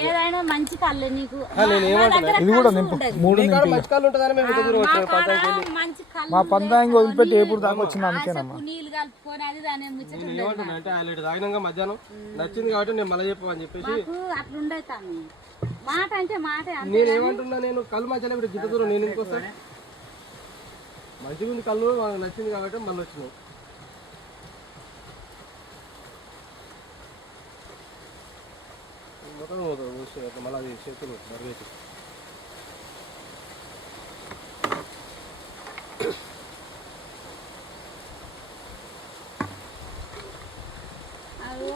ఏదైనా మంచి కళ్ళు నీకు మా పందాంగి వదిలిపెట్టి ఎప్పుడు దాకా వచ్చింది అందుకేనమ్మా. నీళ్ళు కలుపుకొని అది దాని అంటే ఆల్రెడీ తాగినాక మధ్యాహ్నం నచ్చింది కాబట్టి నేను మళ్ళీ చెప్పు అని చెప్పేసి అట్లుండదు కానీ మాట అంటే మాట. నేను ఏమంటున్నా, నేను కళ్ళు మధ్యలో ఇప్పుడు గిట్ట దూరం నేను ఇంకొస్తా మంచిగా ఉంది కళ్ళు మనకు నచ్చింది కాబట్టి మళ్ళీ వచ్చినావు. మొత్తం మళ్ళీ అది చేతులు బరువేసి మరి